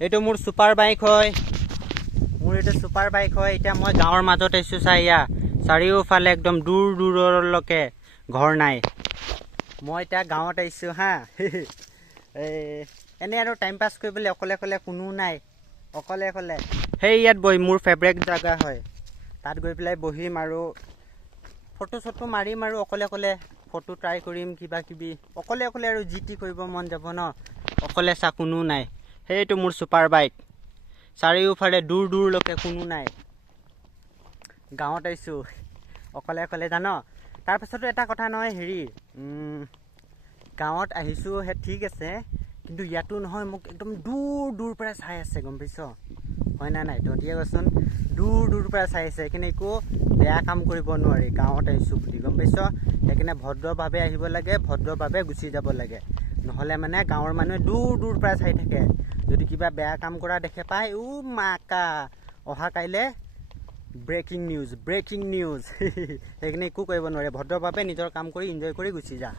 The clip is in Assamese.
এইটো মোৰ ছুপাৰ বাইক হয়। মোৰ এইটো ছুপাৰ বাইক হয়। এতিয়া মই গাঁৱৰ মাজত আহিছোঁ চাইয়া, চাৰিওফালে একদম দূৰ দূৰলৈকে ঘৰ নাই। মই এতিয়া গাঁৱত আহিছোঁ হা। এনেই আৰু টাইম পাছ কৰিবলৈ অকলে অকলে, কোনো নাই, অকলে অকলে। সেই ইয়াত বহি মোৰ ফেভৰেট জেগা হয়, তাত গৈ পেলাই বহিম আৰু ফটো চটো মাৰিম আৰু অকলে অকলে ফটো ট্ৰাই কৰিম, কিবা কিবি অকলে অকলে আৰু যি টি কৰিব মন যাব ন। অকলে চা কোনো নাই। সেইটো মোৰ ছুপাৰ বাইক, চাৰিওফালে দূৰ দূৰলৈকে কোনো নাই। গাঁৱত আহিছোঁ অকলে অকলে জান। তাৰপাছতো এটা কথা নহয়, হেৰি গাঁৱত আহিছোঁ সেই ঠিক আছে, কিন্তু ইয়াতো নহয়, মোক একদম দূৰ দূৰ পৰা চাই আছে, গম পাইছ হয় না নাই? তহঁতিয়ে কচোন, দূৰ দূৰ পৰা চাই আছে। সেইকাৰণে একো বেয়া কাম কৰিব নোৱাৰি গাঁৱত আহিছোঁ বুলি, গম পাইছ? সেইকাৰণে ভদ্ৰভাৱে আহিব লাগে, ভদ্ৰভাৱে গুচি যাব লাগে। নহ'লে মানে গাঁৱৰ মানুহে দূৰ দূৰ পৰা চাই থাকে। যদি কিবা বেয়া কাম কৰা দেখে পায়, মাকা অহা কাইলৈ ব্ৰেকিং নিউজ, ব্ৰেকিং নিউজ। সেইকাৰণে একো কৰিব নোৱাৰে, ভদ্ৰভাৱে নিজৰ কাম কৰি এনজয় কৰি গুচি যা।